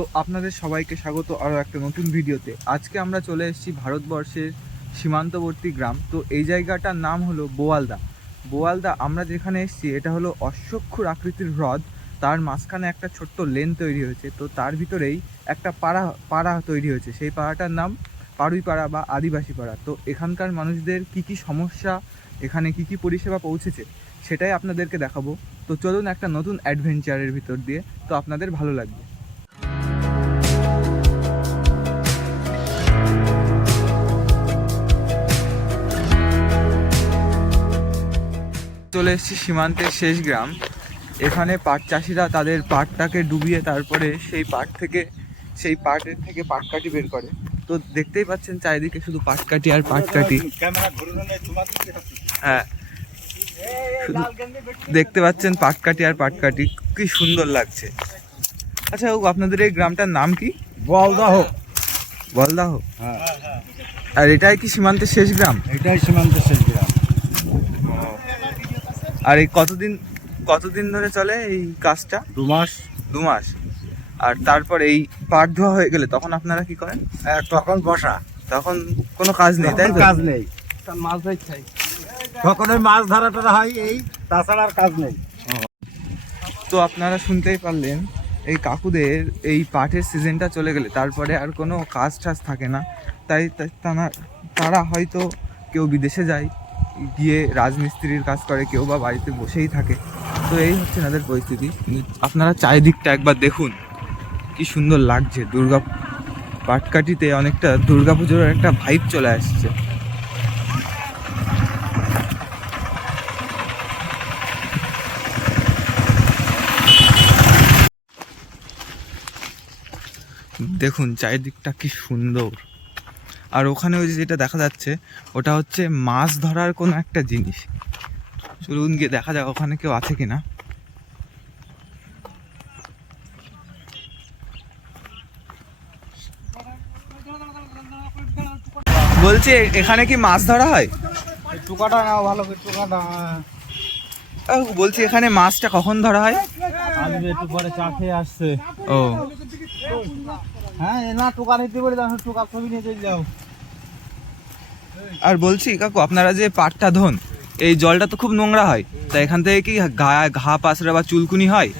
তো আপনাদের সবাইকে স্বাগত আরও একটা নতুন ভিডিওতে। আজকে আমরা চলে এসেছি ভারতবর্ষের সীমান্তবর্তী গ্রাম। তো এই জায়গাটার নাম হলো বোয়ালদা। বোয়ালদা, আমরা যেখানে এসেছি, এটা হলো অশ্বক্ষুর আকৃতির হ্রদ। তার মাঝখানে একটা ছোট্ট লেন তৈরি হয়েছে। তো তার ভিতরেই একটা পাড়া পাড়া তৈরি হয়েছে। সেই পাড়াটার নাম পাড়ুই পাড়া বা আদিবাসী পাড়া তো এখানকার মানুষদের কি কি সমস্যা, এখানে কি কি পরিষেবা পৌঁছেছে, সেটাই আপনাদেরকে দেখাবো। তো চলুন একটা নতুন অ্যাডভেঞ্চারের ভিতর দিয়ে। তো আপনাদের ভালো লাগবে। চলে এসেছি সীমান্তের শেষ গ্রাম। এখানে পাট চাষিরা তাদের পাটটাকে ডুবিয়ে তারপরে সেই পাট থেকে, সেই পাটের থেকে পাটকাঠি বের করে। তো দেখতেই পাচ্ছেন চারিদিকে শুধু পাটকাঠি আর পাটকাঠি হ্যাঁ। শুধু দেখতে পাচ্ছেন পাটকাঠি আর পাটকাঠি কি সুন্দর লাগছে। আচ্ছা আপনাদের এই গ্রামটার নাম কি? বলদাহ বলদাহ হ্যাঁ। আর এটাই কি সীমান্তের শেষ গ্রাম? এটাই সীমান্তের শেষ গ্রাম। আর এই কতদিন কতদিন ধরে চলে এই কাজটা? দু মাস। দু মাস। আর তারপর এই পাট ধোয়া হয়ে গেলে তখন আপনারা কি করেন? হ্যাঁ, তখন বসা। তখন কোনো কাজ নেই তাই কাজ নেই। মাছ ধরে খাই তখন ওই মাছ ধরাটা হয় এই তাছাড়া আর কাজ নেই। তো আপনারা শুনতেই পারলেন এই কাকুদের এই পাটের সিজনটা চলে গেলে, তারপরে আর কোনো কাজ টাজ থাকে না। তাই তারা হয়তো কেউ বিদেশে যায়, গিয়ে রাজমিস্ত্রির কাজ করে, কেউ বা বাড়িতে বসেই থাকে। তো এই হচ্ছে তাদের পরিস্থিতি। আপনারা চারিদিকটা একবার দেখুন, কি সুন্দর লাগছে। দুর্গা পাটকাঠিতে অনেকটা দুর্গাপুজোর একটা ভাইব চলে আসছে। দেখুন চারিদিকটা কি সুন্দর। আর ওখানে ওই যেটা দেখা যাচ্ছে ওটা হচ্ছে মাছ ধরার কোনো একটা জিনিস। চলুন গিয়ে দেখা যাক ওখানে কেউ আছে কিনা। বলছি এখানে কি মাছ ধরা হয়? টুকাটা নাও ভালো করে টুকাটা বলছি এখানে মাছটা কখন ধরা হয়? আসবে একটু পরে চা খেয়ে আসছে। ও। হ্যাঁ না টুকা নিতে বলে টুকা ছবি নিয়ে চলে যাও। আর বলছি কাকু আপনারা যে পাটটা ধন এই জলটা তো খুব নোংরা হয় তা এখান থেকে কি ঘা ঘা পাশরা বা চুলকুনি হয়?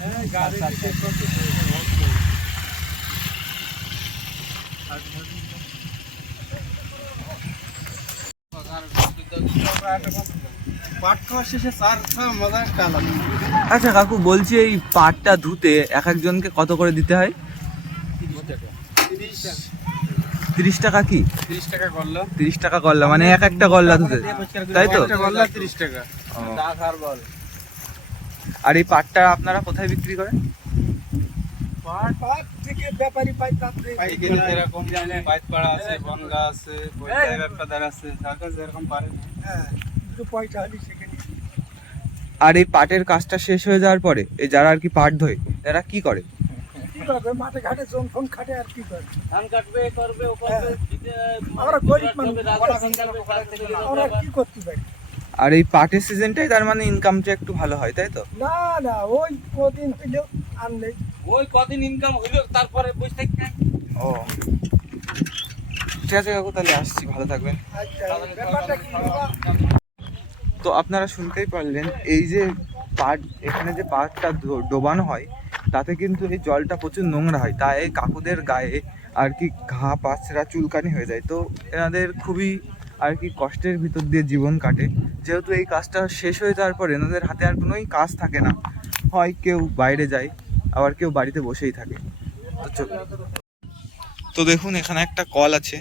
আচ্ছা কাকু বলছি এই পাটটা ধুতে এক একজনকে কত করে দিতে হয়? তিরিশ টাকা কি? তিরিশ টাকা করল। তিরিশ টাকা গল্লা মানে এক একটা গল্লা ধুতে তাই তো? করল তিরিশ টাকা। আর এই পাটটা আপনারা কোথায় বিক্রি করেন? পাট পাট থেকে ব্যাপারী পাই পাইকারি যেরকম পাইতপাড়া আছে বনগা আছে বইটাই ব্যবসাদার আছে যার যেরকম পারে। হ্যাঁ আর এই পাটের কাজটা শেষ হয়ে যাওয়ার পরে এই যারা আর কি পাট ধোয় এরা কি করে? মাঠে ঘাটে জন ফোন খাটে আর কি ধান কাটবে করবে ও করবে আমরা গরিব মানুষ। আমরা কি করতে পারি? আর এই পাটের সিজনটাই তার মানে ইনকামটা একটু ভালো হয় তাই তো? না না ওই কদিন হইলেও আর নেই। ওই কদিন ইনকাম হইল তারপরে বসে থাকতে ও। ঠিক আছে কাকু তাহলে আসছি ভালো থাকবেন। আচ্ছা ব্যাপারটা কি বাবা? তো আপনারা শুনতেই পারলেন এই যে পাট এখানে যে পাটটা ডোবানো হয় তাতে কিন্তু এই জলটা প্রচুর নোংরা হয়। তাই কাকুদের গায়ে আর কি ঘা পাছরা চুলকানি হয়ে যায়। তো এনাদের খুবই আর কি কষ্টের ভিতর দিয়ে জীবন কাটে। যেহেতু এই কাজটা শেষ হয়ে যাওয়ার পর এনাদের হাতে আর কোনোই কাজ থাকে না। হয় কেউ বাইরে যায়, আবার কেউ বাড়িতে বসেই থাকে। তো দেখুন, এখানে একটা কল আছে।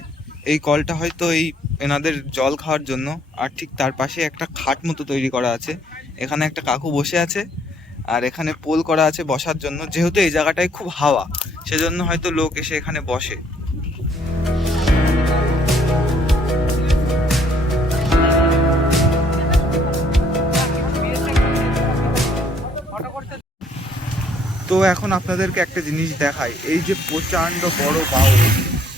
এই কলটা হয়তো এই এনাদের জল খাওয়ার জন্য। আর ঠিক তার পাশে একটা খাট মতো তৈরি করা আছে। এখানে একটা কাকু বসে আছে। আর এখানে পোল করা আছে বসার জন্য। যেহেতু এই জায়গাটায় খুব হাওয়া, সেজন্য হয়তো লোক এসে এখানে বসে। তো এখন আপনাদেরকে একটা জিনিস দেখাই। এই যে প্রচণ্ড বড় বাউল,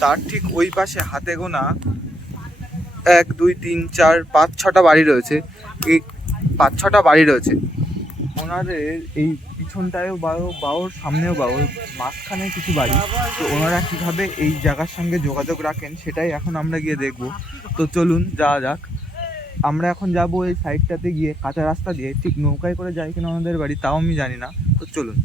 তার ঠিক ওই পাশে হাতে গোনা এক, দুই, তিন, চার, পাঁচ, ছটা বাড়ি রয়েছে। এই পাঁচ, ছটা বাড়ি রয়েছে। ওনাদের এই পিছনটায়ও বাও বাওর সামনেও বাওর মাঝখানে কিছু বাড়ি। তো ওনারা কীভাবে এই জায়গার সঙ্গে যোগাযোগ রাখেন সেটাই এখন আমরা গিয়ে দেখব। তো চলুন, যাওয়া যাক। আমরা এখন যাব এই সাইডটাতে গিয়ে কাঁচা রাস্তা দিয়ে। ঠিক নৌকায় করে যাই কিনা ওনাদের বাড়ি তাও আমি জানি না। তো চলুন।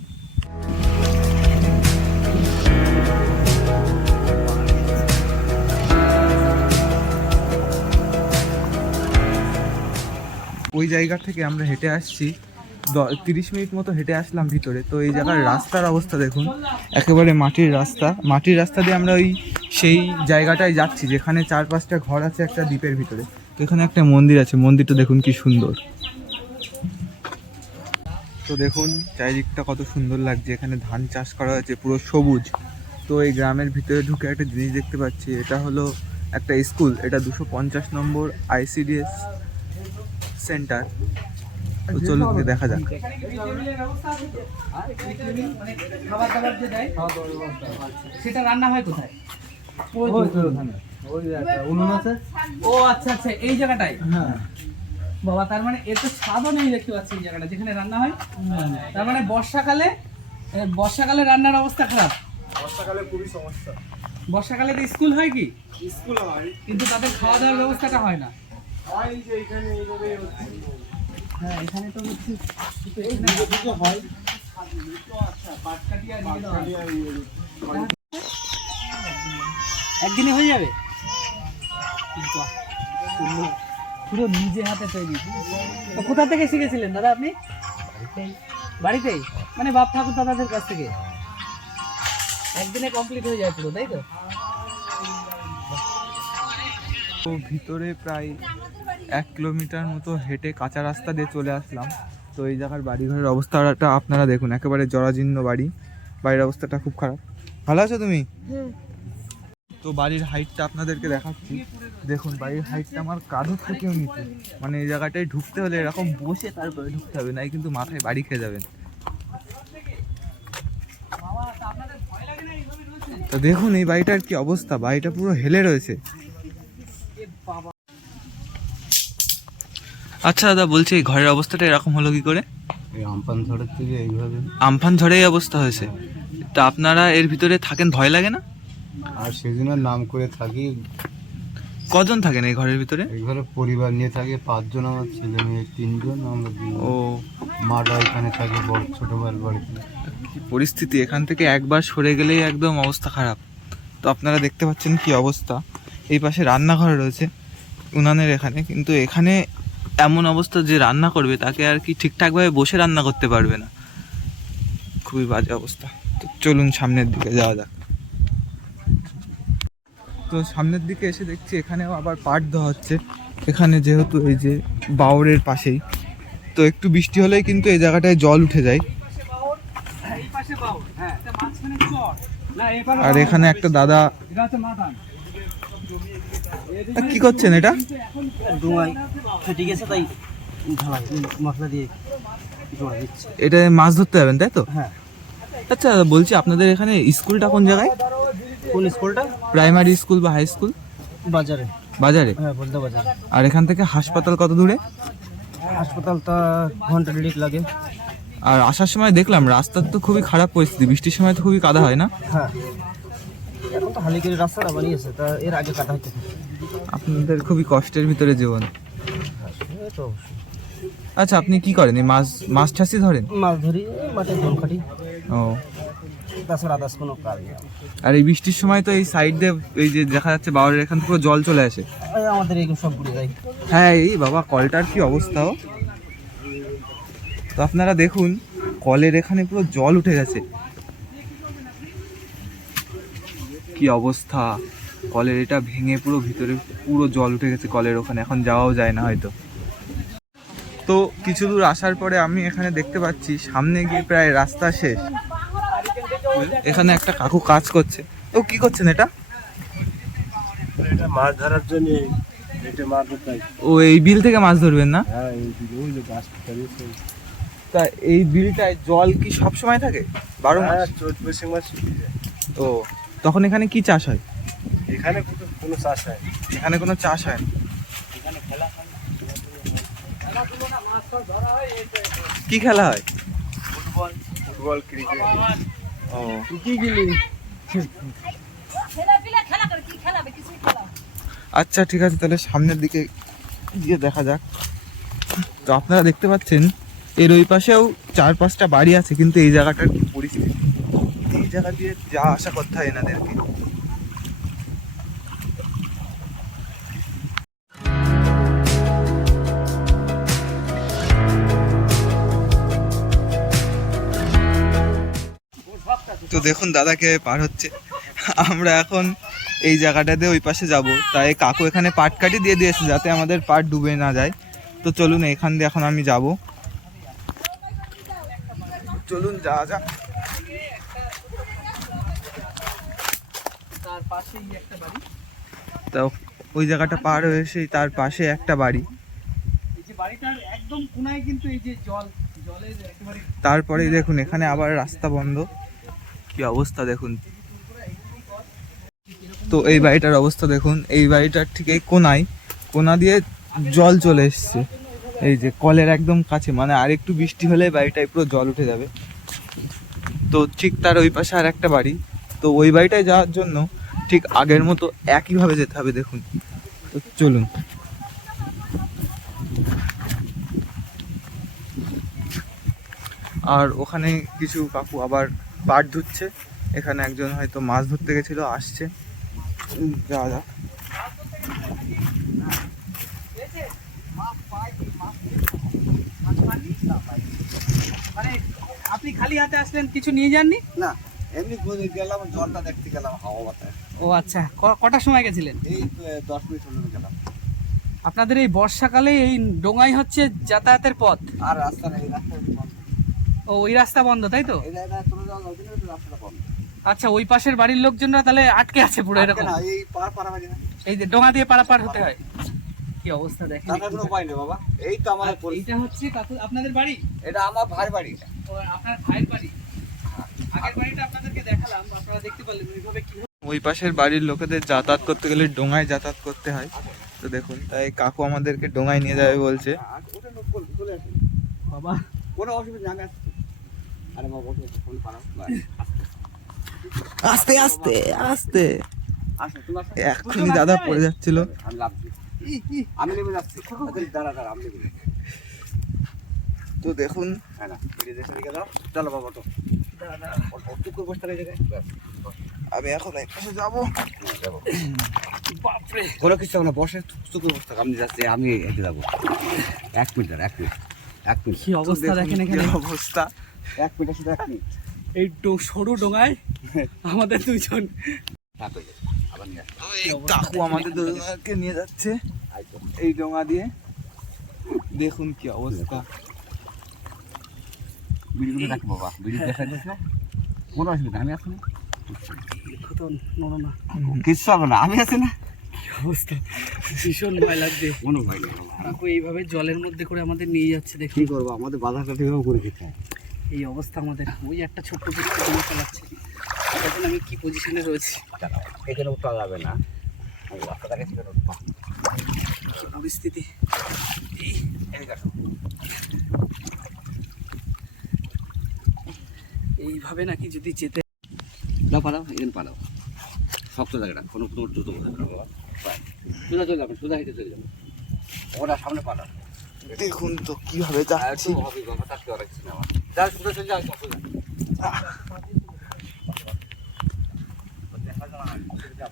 ওই জায়গা থেকে আমরা হেঁটে আসছি। তিরিশ মিনিট মতো হেঁটে আসলাম ভিতরে। তো এই জায়গার রাস্তার অবস্থা দেখুন। একেবারে মাটির রাস্তা। মাটির রাস্তা দিয়ে আমরা ওই সেই জায়গাটায় যাচ্ছি, যেখানে চার পাঁচটা ঘর আছে একটা দ্বীপের ভিতরে। তো এখানে একটা মন্দির আছে। মন্দিরটা দেখুন কি সুন্দর। তো দেখুন, চারিদিকটা কত সুন্দর লাগছে। এখানে ধান চাষ করা হয়েছে, পুরো সবুজ। তো এই গ্রামের ভিতরে ঢুকে একটা জিনিস দেখতে পাচ্ছি। এটা হলো একটা স্কুল। এটা দুশো পঞ্চাশ নম্বর আইসিডিএস সেন্টার। তো চলুন দেখা যাক। মানে খাবার দাবার যে দেয় সেটা রান্না হয় কোথায়? ও আচ্ছা আচ্ছা এই জায়গাটায়? হ্যাঁ। বাবা তার মানে এর তো স্বাদও নেই দেখতে পাচ্ছি এই জায়গাটা যেখানে রান্না হয়। তার মানে বর্ষাকালে বর্ষাকালে রান্নার অবস্থা খারাপ? বর্ষাকালে খুবই সমস্যা। বর্ষাকালে তো স্কুল হয় কি? স্কুল হয়। কিন্তু তাদের খাওয়া দাওয়ার ব্যবস্থাটা হয় না। হয় যে এখানে এইভাবে হচ্ছে। হ্যাঁ। একদিনে হয়ে যাবে? পুরো নিজে হাতে তৈরি। তো কোথা থেকে শিখেছিলেন দাদা আপনি? বাড়িতেই? মানে বাপ ঠাকুর দাদাদের কাছ থেকে? একদিনে কমপ্লিট হয়ে যায় পুরো, তাই তো ভিতরে প্রায় এক কিলোমিটার মতো হেঁটে কাঁচা রাস্তা দিয়ে চলে আসলাম। তো এই জায়গার বাড়িঘরের অবস্থাটা আপনারা দেখুন একেবারে জরাজীর্ণ বাড়ি। বাড়ির অবস্থাটা খুব খারাপ। ভালো আছো তুমি? তো বাড়ির হাইটটা আপনাদেরকে দেখাচ্ছি। দেখুন বাড়ির হাইটটা আমার কাঁধের থেকেও নিচে। মানে এই জায়গাটায় ঢুকতে হলে এরকম বসে তারপরে ঢুকতে হবে নাই কিন্তু মাথায় বাড়ি খেয়ে যাবেন। তো দেখুন এই বাড়িটার কি অবস্থা? বাড়িটা পুরো হেলে রয়েছে। আচ্ছা দাদা বলছি এই ঘরের অবস্থাটা এরকম হলো কি করে? এই আমপান ঝড়ের থেকে এইভাবে। আমফান ঝড়ে এই অবস্থা হয়েছে। তা আপনারা এর ভিতরে থাকেন ভয় লাগে না? আর সেজন্য নাম করে থাকি। কজন থাকেন এই ঘরের ভিতরে? এই ঘরে পরিবার নিয়ে থাকে পাঁচজন আমার ছেলে মেয়ে তিনজন আমরা ও। মাটা এখানে থাকে বড় ছোট ভাইয়ের বাড়িতে। কি পরিস্থিতি? এখান থেকে একবার সরে গেলেই একদম অবস্থা খারাপ। তো আপনারা দেখতে পাচ্ছেন কি অবস্থা। এই পাশে রান্নাঘর রয়েছে উনানের এখানে। কিন্তু এখানে এমন অবস্থা যে রান্না করবে তাকে আর কি ঠিকঠাকভাবে বসে রান্না করতে পারবে না। খুবই বাজে অবস্থা। তো চলুন সামনের দিকে যাওয়া যাক। তো সামনের দিকে এসে দেখছি এখানেও আবার পাট দেওয়া হচ্ছে। এখানে যেহেতু এই যে বাউরের পাশেই তো একটু বৃষ্টি হলেই কিন্তু এই জায়গাটায় জল উঠে যায়। হ্যাঁ আর এখানে একটা দাদা এটা হচ্ছে মাথান আ, কি করছেন এটা? ডোঙায় ফেটে গেছে তাই ঢালাই মশলা দিয়ে জোড়া দিচ্ছে। এটা মাছ ধরতে যাবেন তাই তো? হ্যাঁ। আচ্ছা বলছি আপনাদের এখানে স্কুলটা কোন জায়গায়? কোন স্কুলটা? প্রাইমারি স্কুল বা হাই স্কুল? বাজারে। বাজারে? হ্যাঁ বলতে বাজারে। আর এখান থেকে হাসপাতাল কত দূরে? হাসপাতালটা ঘণ্টা দেড়েক লাগে। আর আসার সময় দেখলাম রাস্তার তো খুবই খারাপ পরিস্থিতি বৃষ্টির সময় তো খুবই কাদা হয় না? হ্যাঁ। এখন তো হালি করে রাস্তাটা বানিয়েছে তা এর আগে কাটা হইতে আপনাদের খুবই কষ্টের ভিতরে জীবন। আচ্ছা আপনি কি করেন? এই মাছ মাছ ঠাসি ধরেন? মাছ ধরি মাঠে ও। তাছাড়া আদার্স কোনো কাজ নেই। আর এই বৃষ্টির সময় তো এই সাইড দিয়ে এই যে দেখা যাচ্ছে বাউরের এখান থেকে পুরো জল চলে আসে। আমাদের এইগুলো সব ঘুরে যায় হ্যাঁ এই বাবা কলটার কি অবস্থা তো আপনারা দেখুন কলের এখানে পুরো জল উঠে গেছে। কি অবস্থা। কলের এটা ভেঙে পুরো ভিতরে পুরো জল উঠে গেছে কলের ওখানে এখন যাওয়াও যায় না হয়তো। তো কিছু দূর আসার পরে আমি এখানে দেখতে পাচ্ছি সামনে গিয়ে প্রায় রাস্তা শেষ। এখানে একটা কাকু কাজ করছে। ও কি করছেন এটা? এটা মাছ ধরার জন্য ও এই বিল থেকে মাছ ধরবেন না? হ্যাঁ তা এই বিলটায় জল কি সব সময় থাকে? বারো মাস? হ্যাঁ মাস ও তখন এখানে কি চাষ হয়? এখানে কোনো কোনো চাষ হয় এখানে কোনো চাষ হয় না। খেলাধুলো না। মাছ ফাছ ধরা হয় কি খেলা হয়? Football football cricket. ও। কি গেলি আচ্ছা ঠিক আছে তাহলে সামনের দিকে গিয়ে দেখা যাক। তো আপনারা দেখতে পাচ্ছেন এর ওই পাশেও চার পাঁচটা বাড়ি আছে কিন্তু এই জায়গাটার কি পরিস্থিতি? এই জায়গা দিয়ে যা আশা করতে হয় এনাদেরকে। তো দেখুন দাদাকে পার হচ্ছে। আমরা এখন এই জায়গাটাতে ওই পাশে যাব। তাই কাকু এখানে পাট কাটি দিয়ে দিয়েছে যাতে আমাদের পাট ডুবে না যায়। তো চলুন এখান দিয়ে এখন আমি যাব। চলুন যাওয়া যাক। তার পাশেই একটা বাড়ি। তো ওই জায়গাটা পার হয়ে সেই তার পাশে একটা বাড়ি। এই একদম কোনায় কিন্তু এই যে জল জলের একেবারে তারপরেই দেখুন এখানে আবার রাস্তা বন্ধ। কি অবস্থা দেখুন। তো এই বাড়িটার অবস্থা দেখুন, এই বাড়িটার ঠিক এই কোনায়, কোনা দিয়ে জল চলে এসছে। এই যে কলের একদম কাছে মানে আর একটু বৃষ্টি হলে বাড়িটায় পুরো জল উঠে যাবে। তো ঠিক তার ওই পাশে আর একটা বাড়ি। তো ওই বাড়িটায় যাওয়ার জন্য ঠিক আগের মতো একইভাবে যেতে হবে দেখুন। তো চলুন। আর ওখানে কিছু কাকু আবার পাট ধুচ্ছে। এখানে একজন হয়তো মাছ ধরতে গেছিল আসছে। যাওয়া যাক। মানে আপনি খালি হাতে আসলেন কিছু নিয়ে যাননি? না এমনি ঘুরে গেলাম জলটা দেখতে গেলাম হাওয়া বাতাস ও আচ্ছা ক- কটার সময় গেছিলেন? এই দশ মিনিট হলো গেলাম। আপনাদের এই বর্ষাকালে এই ডোঙাই হচ্ছে যাতায়াতের পথ। আর রাস্তা নেই রাস্তা। ও ওই রাস্তা বন্ধ তাই তো না, আচ্ছা ওই পাশের বাড়ির লোকজনরা তাহলে আটকে আছে পুরো এরকম? না, এই পার পারাবাড়ি না। এই যে ডোঙা দিয়ে পারাপার হতে হয়। কি অবস্থা দেখেন তার কোনো উপায় নেই বাবা। এই তো আমাদের এইটা হচ্ছে আপনাদের বাড়ি? এটা আমার ভাই বাড়ি। ও আপনার ভাইয়ের বাড়ি? আগের বাড়িটা আপনাদেরকে দেখালাম আপনারা দেখতে পারলেন ওইভাবে কি ওই পাশের বাড়ির লোকেদের যাতায়াত করতে গেলে ডোঙায় যাতায়াত করতে হয়। তো দেখুন তাই কাকু আমাদেরকে ডোঙায় নিয়ে যাবে বলছে। আসে বাবা। কোনো অসুবিধা আসছি। আরে বাবা ফোন আস্তে। আস্তে আস্তে এক্ষুনি দাদা পড়ে যাচ্ছিল। আমি লাভছি আমি নেমে যাচ্ছি। আচ্ছা, দাঁড়া দাঁড়া আমি নেমে তো দেখুন। হ্যাঁ চলো বাবা তো। আমি এখন এই পাশে যাব। হ্যাঁ। বাপরে! কোনো কিছু না বসে চুকুর বসে আমি যাচ্ছি আমি এগিয়ে যাব। এক মিনিট দাঁড়া, এক মিনিট এক মিনিট। কি অবস্থা দেখেন এখানে? অবস্থা। এক মিনিট শুধু এক মিনিট। এই ডো- সরু ডোঙায় আমাদের এই কাকু আমাদের দুজনকে নিয়ে যাচ্ছে। এই ডোঙা দিয়ে। দেখুন কি অবস্থা। বিড়িগুলো রাখি বাবা বিড়ি দেখা যাচ্ছে কোনো অসুবিধা আমি আছি না। কিচ্ছু হবে না আমি আছি না অবস্থা? ভীষণ ভয় লাগছে। কোনো ভয় নেই। এইভাবে জলের মধ্যে করে আমাদের নিয়ে যাচ্ছে দেখুন। কি করব আমাদের বাধা কাটি করে খেতে হয়। এই অবস্থা আমাদের। ওই একটা ছোট্ট ছোট্ট চালাচ্ছে দেখুন আমি কি পজিশনে রয়েছি? এখানে উঠা যাবে না। পরিস্থিতি? এইভাবে নাকি যদি যেতে না পালাও এখানে পালাও। শক্ত জায়গাটা কোনো কোনো দ্রুত বোঝা যাবে। সোজা চলে যাবে সোজা হেঁটে চলে যাবে ওরা সামনে পালাও। দেখুন তো কীভাবে আর যাচ্ছি।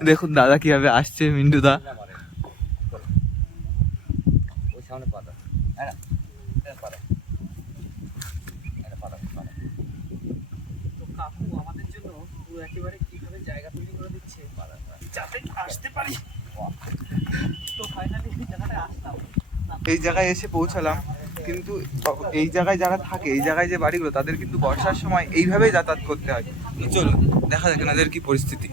দেখুন দাদা কীভাবে আসছে মিন্টুদা ওই সামনে পাতা। হ্যাঁ পাতা। পাতা পাতা। তো কাকু আমাদের জন্য পুরো একেবারে কীভাবে জায়গা তৈরি করে দিচ্ছে যাতে আসতে পারি। তো ফাইনালি এই জায়গাটায় আসলাম। এই জায়গায় এসে পৌঁছালাম। কিন্তু এই জায়গায় যারা থাকে, এই জায়গায় যে বাড়িগুলো, তাদের কিন্তু বর্ষার সময় এইভাবেই যাতায়াত করতে হয়। তো চলুন দেখা যাক এনাদের কি পরিস্থিতি।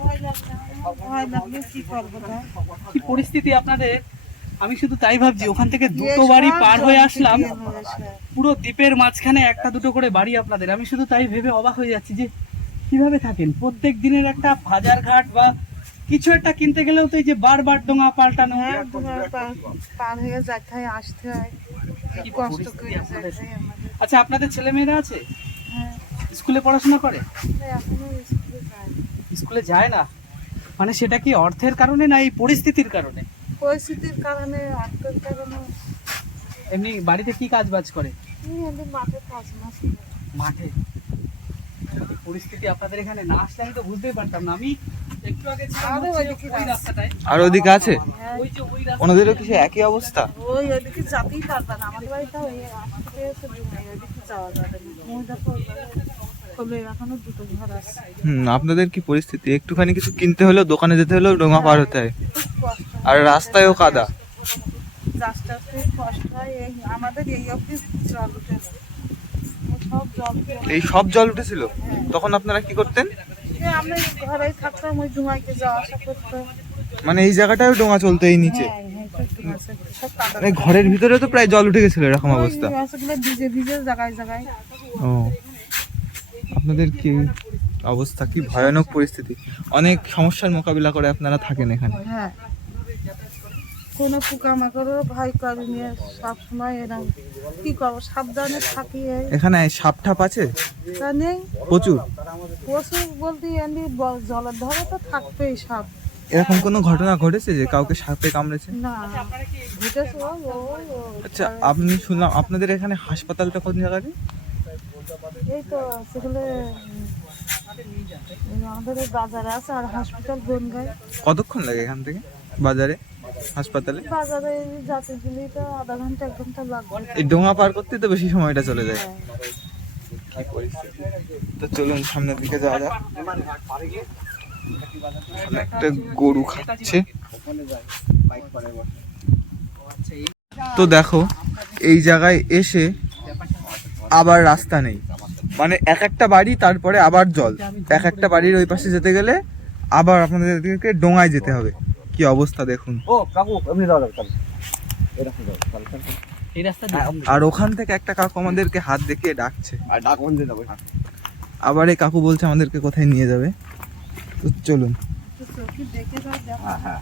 কি পরিস্থিতি আপনাদের? আমি শুধু তাই ভাবছি, ওখান থেকে দুটো বাড়ি পার হয়ে আসলাম। পুরো দ্বীপের মাঝখানে একটা দুটো করে বাড়ি আপনাদের। আমি শুধু তাই ভেবে অবাক হয়ে যাচ্ছি যে, কীভাবে থাকেন? প্রত্যেক দিনের একটা বাজার ঘাট বা কিছু একটা কিনতে গেলেও তো এই যে বারবার ডোঙা পাল্টানো হ্যাঁ। পার হয়ে যেতে হয় আসতে হয়। কি কষ্ট করে আচ্ছা আপনাদের ছেলে মেয়েরা আছে? হ্যাঁ। স্কুলে পড়াশোনা করে? স্কুলে যায়। না? মানে সেটা কি অর্থের কারণে না এই পরিস্থিতির কারণে? পরিস্থিতির কারণে আর্থিক কারণে। এমনি বাড়িতে কি কাজ বাজ করে। মাঠে? কাজ মাঠে পরিস্থিতি আপনাদের এখানে না আসলে আমি তো বুঝতেই পারতাম না। আমি আরে ওদিকে আছে। ওনাদেরও কিছু একই অবস্থা? হুম আপনাদের কি পরিস্থিতি? একটুখানি কিছু কিনতে হলেও দোকানে যেতে হলেও ডোঙা পার হতে হয়। আর রাস্তায়ও কাদা। রাস্তা খুব কষ্ট এই সব জল উঠে- এই সব জল উঠেছিল? তখন আপনারা কি করতেন? আমরা ঘরেই থাকতাম ওই ডুমাইতে যাওয়া আসা করতাম। মানে এই জায়গাটাও ডোঙা চলতো এই নিচে? হ্যাঁ হ্যাঁ সব সব মানে ঘরের ভিতরে তো প্রায় জল উঠে গেছিল এরকম অবস্থা। ভিজে ভিজে জায়গায় জায়গায় ও আপনাদের কি অবস্থা? কি ভয়ানক পরিস্থিতি। অনেক সমস্যার মোকাবিলা করে আপনারা থাকেন এখানে। হ্যাঁ। কোনো পোকামাকড়ও ভয় করে নিয়ে সবসময় এরকম কি করব সাবধানে থাকি এখানে সাপ ঠাপ আছে? তা নেই। প্রচুর। পশু বলতে এমনি জলের ধরে তো থাকবেই সাপ। এরকম কোনো ঘটনা ঘটেছে যে কাউকে সাপে কামড়েছে? না ঘুটেছে আচ্ছা আপনি শুনলাম আপনাদের এখানে হাসপাতালটা কোন জায়গায় এই তো সেগুলো আমাদের বাজারে আছে আর হসপিটাল বনগায়। কতক্ষণ লাগে এখান থেকে? বাজারে? হাসপাতালে? বাজারে যাতে গেলেই তো আধা ঘণ্টা এক ঘণ্টা লাগবে। এই ডোঙা পার করতে তো বেশি সময়টা চলে যায়। হ্যাঁ। কি পরিস্থিতি তো চলুন সামনের দিকে যাওয়া যাক। একটা গরু খাচ্ছে। তো দেখো, এই জায়গায় এসে আবার রাস্তা নেই। মানে এক একটা বাড়ি, তারপরে আবার জল। এক একটা বাড়ির ওই পাশে যেতে গেলে আবার আপনাদেরকে ডোঙায় যেতে হবে। কি অবস্থা দেখুন। ও, কাকু এমনি যাওয়া এই রাস্তা দিয়ে আর ওখান থেকে একটা কাকু আমাদেরকে হাত দেখিয়ে ডাকছে। আর ডাক বন্ধে যাব। আবার এই কাকু বলছে আমাদেরকে কোথায় নিয়ে যাবে। তো চলুন। হ্যাঁ হ্যাঁ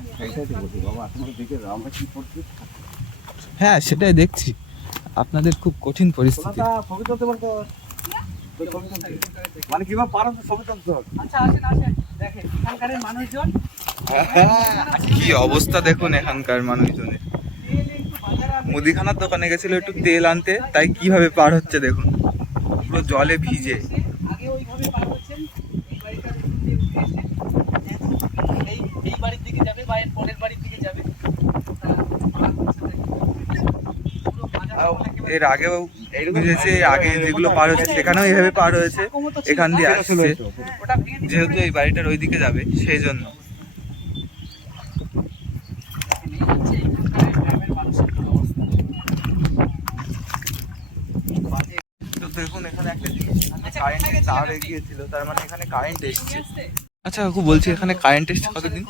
হ্যাঁ সেটাই দেখছি। আপনাদের খুব কঠিন পরিস্থিতি। মানে কীভাবে পারো তো ছবি আচ্ছা আসেন আসেন। দেখেন এখানকার মানুষজন কি অবস্থা দেখুন এখানকার মানুষজনের। মুদিখানার দোকানে গেছিল একটু তেল আনতে, তাই কীভাবে পার হচ্ছে দেখুন। পুরো জলে ভিজে। এর আগেও বুঝেছে আগে যেগুলো পার হচ্ছে, সেখানেও এইভাবে পার হয়েছে, এখান দিয়ে আসছে। যেহেতু এই বাড়িটার ওই দিকে যাবে সেই জন্য এই হচ্ছে এখানকার গ্রামের মানুষের অবস্থা তো দেখুন এখানে একটা জিনিস কারেন্টের তার এগিয়েছিল তার মানে এখানে কারেন্ট এসছে। আচ্ছা কাকু বলছি এখানে কারেন্ট এসছে কতদিন?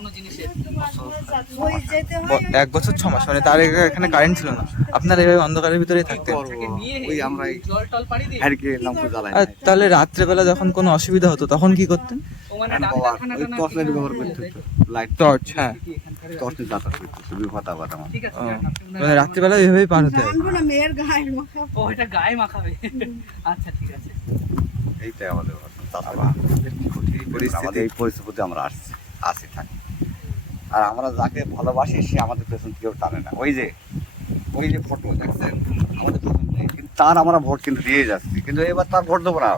এক বছর ছ মাস মানে তার আগে এখানে কারেন্ট ছিল না। আপনারা এভাবে অন্ধকারের ভিতরেই থাকতেন? ওই আমরা তাহলে রাত্রেবেলা যখন কোনো অসুবিধা হতো তখন কি করতেন? মানে টর্চ হ্যাঁ। মানে রাত্রিবেলা এভাবেই পার হতে হয়। গায়ে মাখাবে। আচ্ছা ঠিক আছে। এইটাই আমাদের পরিস্থিতি এই পরিস্থিতিতে আমরা আসছি আসি থাকি। আর আমরা যাকে ভালোবাসি সে আমাদের পেছন কেউ টানে না। ওই যে ওই যে ফটো দেখছেন আমাদের পেছন কিন্তু তার আমরা ভোট কিন্তু দিয়ে যাচ্ছি। কিন্তু এবার তার ভোট দেবো না।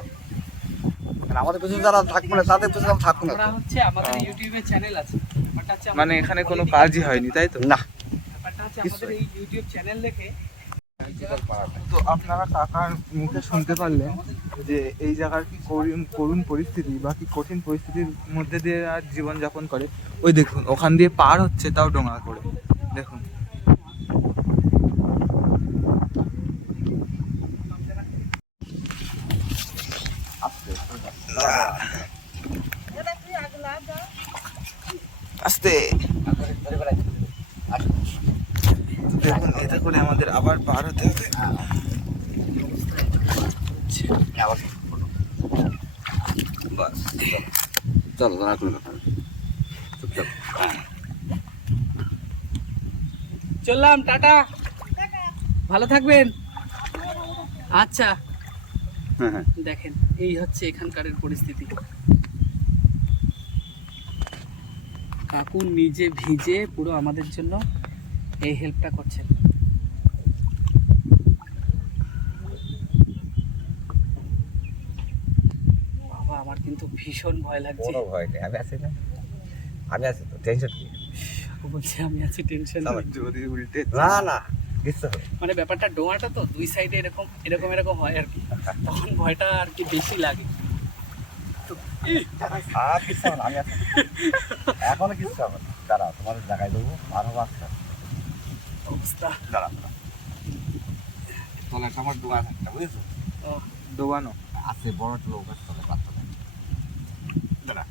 কারণ আমাদের পেছনে যারা থাকব না তাদের পেছনে আমরা থাকব না। হচ্ছে আমাদের ইউটিউবে চ্যানেল আছে। মানে এখানে কোনো কাজই হয়নি তাই তো? না। ব্যাপারটা হচ্ছে আমাদের এই ইউটিউব চ্যানেল দেখে তো আপনারা কাকার মুখে শুনতে পারলেন যে এই জায়গার কি করুণ করুণ পরিস্থিতি বা কি কঠিন পরিস্থিতির মধ্যে দিয়ে আর জীবনযাপন করে? ওই দেখুন, ওখান দিয়ে পার হচ্ছে তাও ডোঙা করে। দেখুন। আস্তে। এটা করে আমাদের আবার পার হতে হবে। বাস চলো দাঁড়া কোনো চললাম টাটা। ভালো থাকবেন। আচ্ছা হ্যাঁ হ্যাঁ। দেখেন এই হচ্ছে এখানকারের পরিস্থিতি। কাকু নিজে ভিজে পুরো আমাদের জন্য এই হেল্পটা করছেন। বাবা আমার কিন্তু ভীষণ ভয় লাগছে। কোনো ভয় নেই আমি আছি না। আমি আছি তো টেনশন কি? বলছে আমি আছি টেনশন। যদি উল্টে না না। মানে ব্যাপারটা ডোঙাটা তো দুই সাইডে এরকম এরকম এরকম হয় আর কি। তখন ভয়টা আর কি বেশি লাগে। এখনও কিচ্ছু হবে না। দাঁড়া তোমাদের জায়গায় দেবো। আর আস্তে। অবস্থা। দাঁড়া দাঁড়া। তলে একটা আমার দোকান একটা বুঝেছ? ও, ডোবানো আছে বড় লোক আছে তলে বাচ্চা দাঁড়া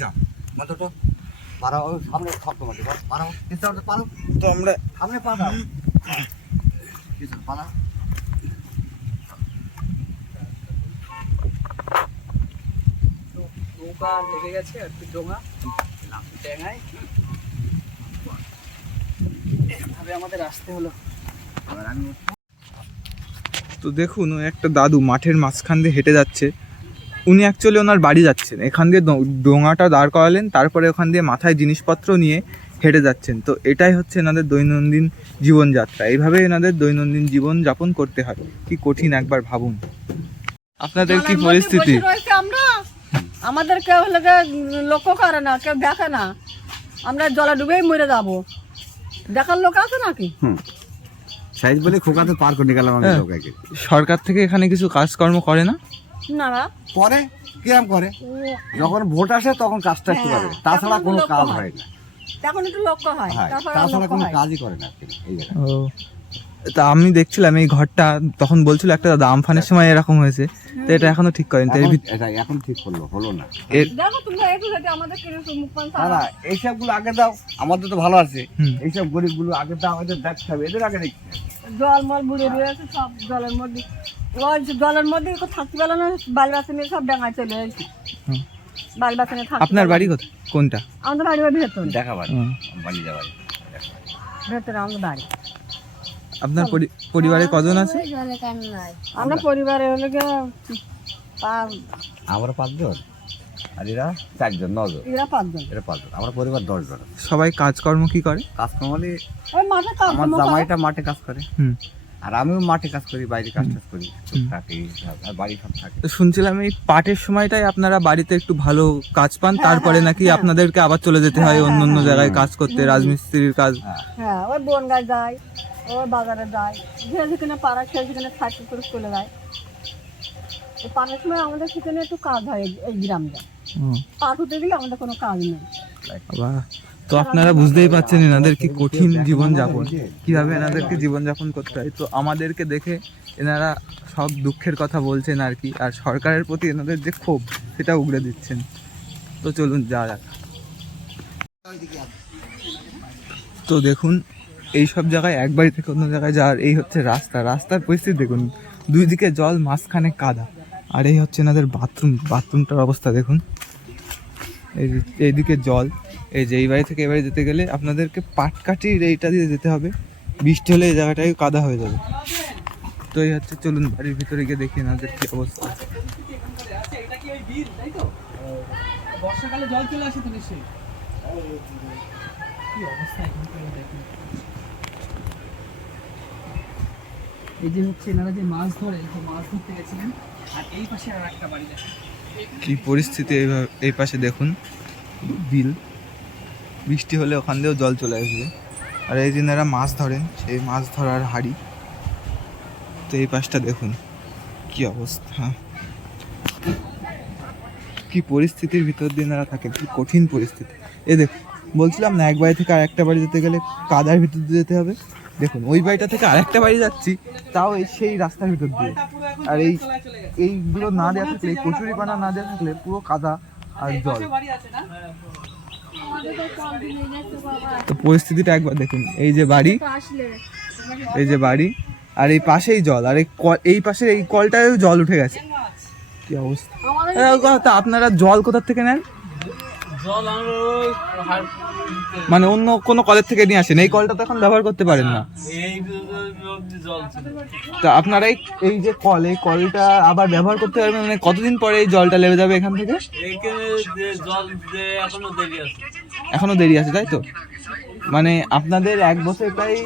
যাও। মাত্র তো পারাও সামনে শক্ত মাটি পারাও কিচ্ছু হবে না, তো আমরা সামনে পারাও কিছু পারাও তো নৌকা লেগে গেছে আর কি ডোঙা ডেঙায় এভাবে আমাদের আসতে হলো। এবার আমি তো দেখুন ও একটা দাদু মাঠের মাঝখান দিয়ে হেঁটে যাচ্ছে। উনি অ্যাকচুয়ালি ওনার বাড়ি যাচ্ছেন। এখান দিয়ে ডোঙাটা দাঁড় করালেন তারপরে ওখান দিয়ে মাথায় জিনিসপত্র নিয়ে হেঁটে যাচ্ছেন। তো এটাই হচ্ছে এনাদের দৈনন্দিন জীবনযাত্রা। এইভাবে এনাদের দৈনন্দিন জীবন যাপন করতে হয়। কি কঠিন একবার ভাবুন। আপনাদের কি পরিস্থিতি? আমরা? আমাদের কেউ লোকে লক্ষ্য করে না কেউ দেখে না। আমরা জলে ডুবেই মরে যাব। দেখার লোক আছে নাকি? সাইজ বলে খোকাতে পার করে গেলাম আমি হ্যাঁ। লোকাকে। সরকার থেকে এখানে কিছু কাজকর্ম করে না? না। না করে? কিরাম করে? যখন ভোট আসে তখন কাজটা একটু করে। হ্যাঁ, তাছাড়া তখন কোনো লোক কাজ হয়। হয় না। তখন একটু লক্ষ্য হয় হয়। আর তাছাড়া লক্ষ্য কোনো হয়। কাজই করে না এই জায়গায় ও। তা আমি দেখছিলাম এই ঘরটা তখন বলছিল একটা দাদা আমফানের সময় এরকম হয়েছে। তো এটা এখনও ঠিক করেন এখন- এটা এখন ঠিক করল হলো না। এর দেখো তোমরা আমাদের কিনে না না এইসবগুলো আগে দাও আমাদের তো ভালো আছে। হুম। এইসব গরিবগুলো আগে দাও এদের দেখতে হবে এদের আগে দেখতে জল মল বুড়ে রয়েছে সব জলের মধ্যে। ওই জলের মধ্যে থাকতে পারল না বাল বাসনে সব ডাঙায় চলে এসেছি। হুম। বাল বাসনে থাকতে আপনার বাড়ি। কোথায়? কোনটা? আমাদের বাড়ি ভেতরে। দেখা বাড়ি। বাড়ি ভেতরে আমাদের বাড়ি। আপনার পরি- পরিবারে কজন আছে? আমরা পরিবারে হলে গিয়ে আমরা পাঁচজন। আর এরা চারজন নজন। এরা পাঁচজন। এরা পাঁচজন। আমরা পরিবার দশজন সবাই কাজকর্ম কি করে? কাজ কমালে ওই মাঠে কাজ আমার জামাইটা মাঠে কাজ করে। হুম। আর আমিও মাঠে কাজ করি বাইরে কাজ টাজ করি। এই আর বাড়ি সব থাকে। তো শুনছিলাম এই পাটের সময়টাই আপনারা বাড়িতে একটু ভালো কাজ পান তারপরে নাকি আপনাদেরকে আবার চলে যেতে হয় অন্য অন্য জায়গায় কাজ করতে রাজমিস্ত্রির কাজ? হ্যাঁ। হ্যাঁ ওই বনগায় যায় ওই বাজারে যায়। যে যেখানে পাড়া সে যেখানে থাকি করে চলে যায়। এই পাড়ার সময় আমাদের সেখানে একটু কাজ হয় এই- গ্রামটা। ও, পাট হতে গেলে আমাদের কোনো কাজ নেই। তো আপনারা বুঝতেই পাচ্ছেন এনাদের কি কঠিন জীবন যাপন কীভাবে এনাদেরকে জীবন যাপন করতে হয়। তো আমাদেরকে দেখে এনারা সব দুঃখের কথা বলছেন আর কি। আর সরকারের প্রতি এনাদের যে ক্ষোভ সেটা উগড়ে দিচ্ছেন। তো চলুন যা যাক। তো দেখুন এই সব জায়গায়, এক বাড়ি থেকে অন্য জায়গায় যাওয়ার এই হচ্ছে রাস্তা। রাস্তার পরিস্থিতি দেখুন, দুই দিকে জল, মাঝখানে কাদা। আর এই হচ্ছে এনাদের বাথরুম, বাথরুমটার অবস্থা দেখুন। এই এইদিকে জল, এই যে এই বাড়ি থেকে এই বাড়ি যেতে গেলে আপনাদেরকে পাটকাঠির এইটা দিয়ে যেতে হবে। বৃষ্টি হলে এই জায়গাটাই কাদা হয়ে যাবে। তো এই হচ্ছে, চলুন বাড়ির ভিতরে গিয়ে দেখি এনাদের কি অবস্থা। বর্ষাকালে জল চলে আসে তো নিশ্চয়ই? কি অবস্থা এখানকার দেখুন এই যে হচ্ছে এনারা যে মাছ ধরে, তো মাছ ধরতে গেছিলেন। আর এই পাশে আর একটা বাড়ি দেখেন। কি পরিস্থিতি এইভাবে, এই পাশে দেখুন, বিল। বৃষ্টি হলে ওখান দিয়েও জল চলে আসবে। আর এই দিন এরা মাছ ধরেন, সেই মাছ ধরার হাড়ি। তো এই পাশটা দেখুন, কি অবস্থা। কি পরিস্থিতির ভিতর দিয়ে এনারা থাকে কি কঠিন পরিস্থিতি। এ দেখুন, বলছিলাম না, এক বাড়ি থেকে আর একটা বাড়ি যেতে গেলে কাদার ভিতর দিয়ে যেতে হবে। দেখুন ওই বাড়িটা থেকে আরেকটা বাড়ি যাচ্ছি তাও এই সেই রাস্তার ভিতর দিয়ে। আর এই এইগুলো না দেওয়া থাকলে কচুরি পানা না দেওয়া থাকলে পুরো কাদা আর জল। তো পরিস্থিতিটা একবার দেখুন এই যে বাড়ি এই যে বাড়ি আর এই পাশেই জল আর এই এই পাশে এই কলটায় জল উঠে গেছে। কি অবস্থা? আপনারা জল কোথার থেকে নেন? মানে অন্য কোনো কলের থেকে নিয়ে আসেন। এই কলটা তো এখন ব্যবহার করতে পারেন না। তো আপনারা এই এই যে কল এই কলটা আবার ব্যবহার করতে পারবেন মানে কতদিন পরে এই জলটা লেবে যাবে এখান থেকে? এইখানে যে জল যে এখনও দেরি আছে এখনও দেরি আছে তাই তো? মানে আপনাদের এক বছর প্রায়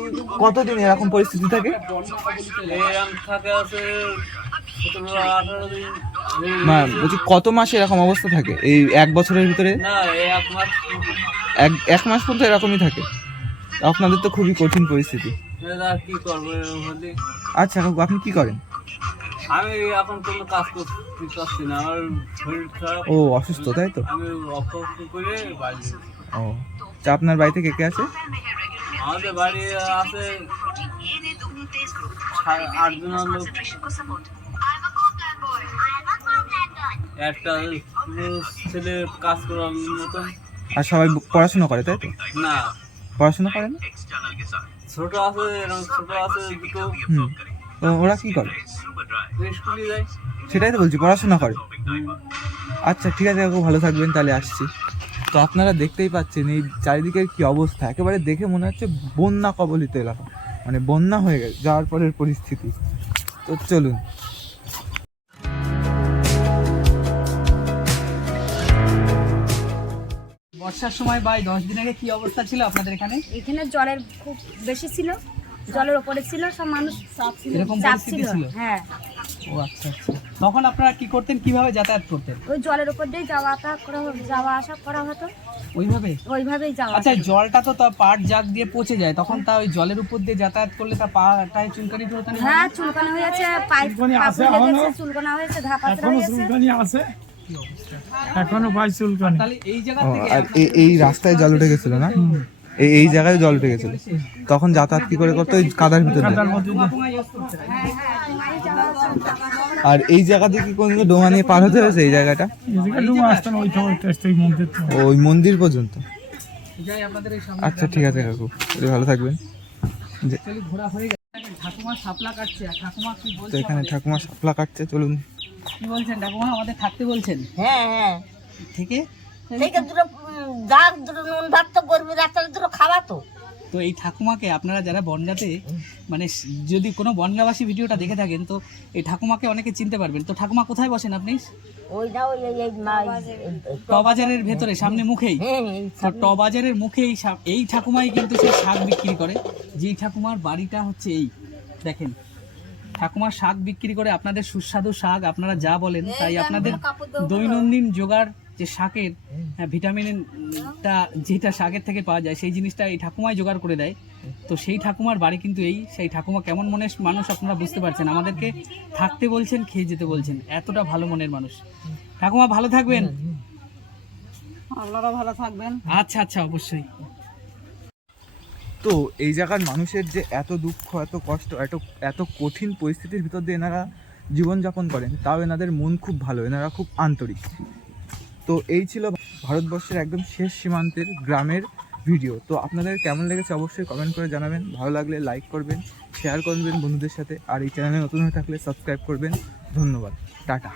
কতদিন এরকম পরিস্থিতি থাকে? না বলছি কত মাসে এরকম অবস্থা থাকে? এই এক বছরের ভিতরে? এক মাস এক এক মাস পর্যন্ত এরকমই থাকে। আপনাদের তো খুবই কঠিন পরিস্থিতি। এর আর কি করব এরকম হলে আচ্ছা কাকু আপনি কি করেন? আমি এখন কোনো কাজ করতে পারছি না আমার শরীর খারাপ। ও অসুস্থ তাই তো? আমি অসুস্থ করে বাড়ি ও তা আপনার বাড়িতে কে কে আছে? আমাদের বাড়ি আছে আটজন লোক। একটা ছেলে কাজ করার মতন। আর সবাই পড়াশোনা করে তাই তো? না। পড়াশোনা করে না? ছোট আছে এরকম ছোট আছে দুটো। তো ওরা কি করে? স্কুলে যায়। সেটাই তো বলছি পড়াশোনা করে। আচ্ছা ঠিক আছে কাকু ভালো থাকবেন তাহলে আসছি। তো আপনারা দেখতেই পাচ্ছেন এই চারিদিকের কি অবস্থা। একেবারে দেখে মনে হচ্ছে বন্যা কবলিত এলাকা। মানে বন্যা হয়ে গেছে যাওয়ার পরের পরিস্থিতি। তো চলুন। বর্ষার সময় বা দশ দিন আগে কি অবস্থা ছিল আপনাদের এখানে? এখানে জলের খুব বেশি ছিল। জলের ওপরে ছিল সব মানুষ এরকম পরিস্থিতি ছিল? হ্যাঁ। ও আচ্ছা আচ্ছা। তখন আপনারা কি করতেন? কীভাবে যাতায়াত করতেন? ওই জলের উপর দিয়ে যাওয়া আসা করা যাওয়া আসা করা হতো। ওইভাবে? ওইভাবেই যাওয়া আচ্ছা জলটা তো তা পাট জাগ দিয়ে পচে যায়। তখন তা ওই জলের উপর দিয়ে যাতায়াত করলে তা পাটায় চুলকানি টুলকানি না? হ্যাঁ চুলকানো হয়েছে পাইপ চুলকানো হয়েছে ঘাপাচড়া হয়েছে। তাহলে এই জায়গা ও, থেকে আর এই রাস্তায় জল উঠে গেছিল না? এই এই জায়গায় জল উঠে গেছিল। তখন যাতায়াত কি করে করতো? ওই কাদার ভিতরে করতে হয়। আর এই জায়গা দিয়ে কি কোনো ডোঙা নিয়ে পার হতে হয়েছে এই জায়গাটা? ওই মন্দির পর্যন্ত। যাই আপনাদের এই সামনে আচ্ছা ঠিক আছে কাকু। ভালো থাকবেন। হয়ে ঠাকুমা শাপলা কাটছে ঠাকুমা কি বলছে এখানে ঠাকুমা শাপলা কাটছে চলুন। কি বলছেন? ঠাকুমা আমাদের থাকতে বলছেন? হ্যাঁ হ্যাঁ। থেকে? থেকে দুটো যা দুটো নুন ভাত তো করবি রাস্তায় দুটো খাওয়া তো। তো এই ঠাকুমাকে আপনারা যারা বনগাতে মানে যদি কোনো বনগাবাসী ভিডিওটা দেখে থাকেন তো এই ঠাকুমাকে অনেকে চিনতে পারবেন। তো ঠাকুমা কোথায় বসেন আপনি? ওই টবাজারের ভেতরে সামনে মুখেই। হ্যাঁ তো টবাজারের মুখে এই এই ঠাকুমাই কিন্তু সে শাক বিক্রি করে। যেই ঠাকুমার বাড়িটা হচ্ছে এই দেখেন। ঠাকুমার শাক বিক্রি করে আপনাদের সুস্বাদু শাক আপনারা যা বলেন তাই আপনাদের দৈনন্দিন জোগাড় যে শাকের হ্যাঁ, ভিটামিনটা যেটা শাকের থেকে পাওয়া যায় সেই জিনিসটা এই ঠাকুমাই জোগাড় করে দেয়। তো সেই ঠাকুমার বাড়ি কিন্তু এই সেই ঠাকুমা কেমন মনের মানুষ আপনারা বুঝতে পারছেন। আমাদেরকে থাকতে বলছেন খেয়ে যেতে বলছেন। এতটা ভালো মনের মানুষ। ঠাকুমা ভালো থাকবেন? আপনারা ভালো থাকবেন। আচ্ছা আচ্ছা অবশ্যই। তো এই জায়গার মানুষের যে এত দুঃখ, এত কষ্ট, এত এত কঠিন পরিস্থিতির ভিতর দিয়ে এনারা জীবনযাপন করেন, তাও এনাদের মন খুব ভালো, এনারা খুব আন্তরিক। তো এই ছিল ভারতবর্ষের একদম শেষ সীমান্তের গ্রামের ভিডিও। তো আপনাদের কেমন লেগেছে অবশ্যই কমেন্ট করে জানাবেন। ভালো লাগলে লাইক করবেন শেয়ার করবেন বন্ধুদের সাথে, আর এই চ্যানেলে নতুন হয়ে থাকলে সাবস্ক্রাইব করবেন। ধন্যবাদ। টাটা।